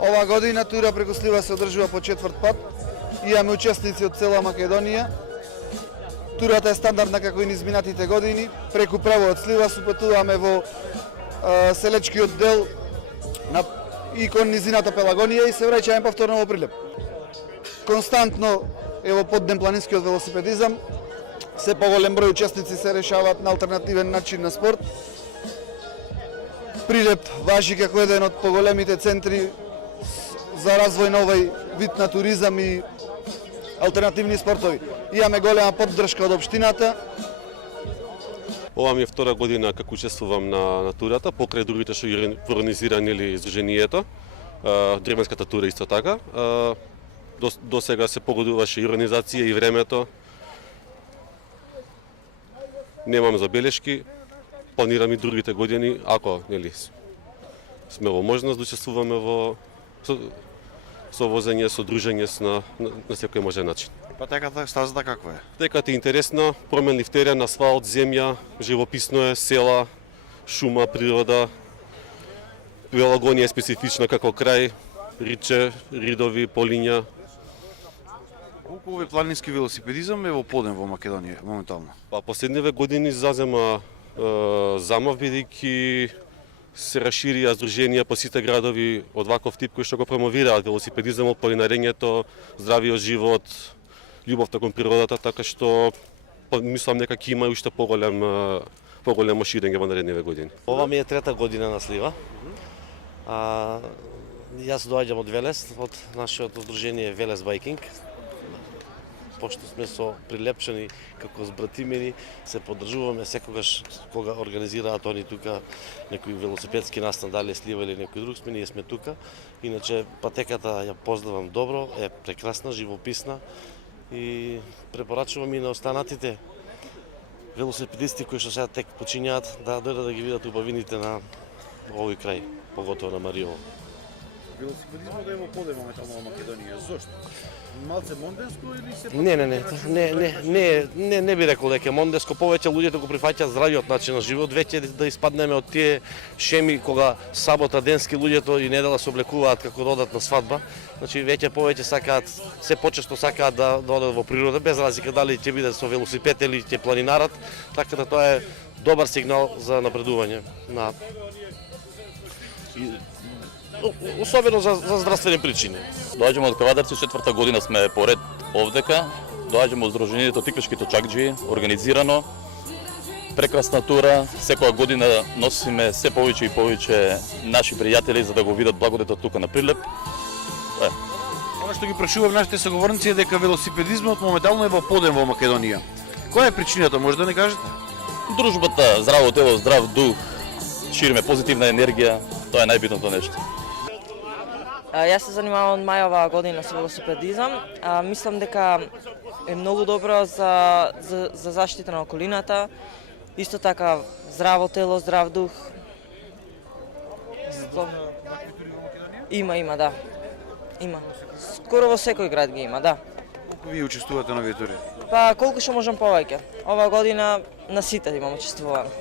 Ова година тура преку Слива се одржува по четврт пат. Имаме учесници од цела Македонија. Турата е стандардна како и изминатите години. Преку право од Слива се патуваме во селечкиот дел и кон низината Пелагонија и се враќаме повторно во Прилеп. Константно во подден планинскиот велосипедизам се поголем број учесници се решаваат на алтернативен начин на спорт. Прилеп важи како еден од поголемите центри за развој на овој вид на туризам и алтернативни спортови. Имаме голема поддршка од општината. Ова ми е втора година како учествувам на турата, покрај другите што ги организирани или издруженијето. Дременската тура исто така. До сега се погодуваше и организација и времето. Немам забелешки. Планирам и другите години, ако сме во можност да учествуваме со возење, со дружење на секој можен начин. Патеката, стазата каква е? Патеката е интересна, променлив терен, асфалт, земја, живописно е, села, шума, природа. Пелагонија е специфична како крај, риче, ридови, полиња. Колку овој планински велосипедизам е во подем во Македонија моментално? Последниве години зазема замав, бидејќи се расширија здруженија по сите градови од ваков тип кои што го промовираат велосипедизмот, планинарењето, здравиот живот, љубовта кон природата, така што мислам дека ќе има уште поголемо ширење во наредниве години. Ова ми е трета година на Слива. Јас доаѓам од Велес, од нашето здружение Велес Байкинг. Пошто сме со прилепчени како збратимени, се поддржуваме секогаш кога организираат они тука некој велосипедски настан, дали е Слива или некој друг ние сме тука. Иначе патеката ја познавам добро, е прекрасна, живописна и препорачувам и на останатите велосипедисти кои што сега тек почињаат да дојдат да ги видат убавините на овој крај, поготово на Мариово. Велосипедизмот е во подем моментално во Македонија. Зошто? Малце монденско или се Не би рекол дека монденско, повеќе луѓето го прифаќаат здравиот начин на живот, веќе да испаднеме од тие шеми кога сабота денски луѓето и недела се облекуваат како да одат на свадба. Значи веќе повеќе сакаат, се почесто сакаат да одат во природа, без разлика дали ќе биде со велосипед или ќе планинарат, така да тоа е добар сигнал за напредување на особено за здравствени причини. Доаѓаме од Кавадарци, четврта година сме поред овдека. Доаѓаме од Здруженијето Тиквички точакџии, организирано. Прекрасна тура, секоја година носиме се повеќе и повеќе наши пријатели за да го видат благодетот тука на Прилеп. Ова што ги прашував нашите соговорници е дека велосипедизмот моментално е во подем во Македонија. Која е причината, може да не кажете? Дружбата, здраво тело, здрав дух, шириме позитивна енергија, тоа е најбитното нешто. Јас се занимавам од мај оваа година со велосипедизам. Мислам дека е многу добро за заштита на околината. Исто така здраво тело, здрав дух. Има, да. Има. Скоро во секој град ги има, да. Колку вие учествувате на овие тури? Колку што можам повеќе. Оваа година на сите имам учествувано.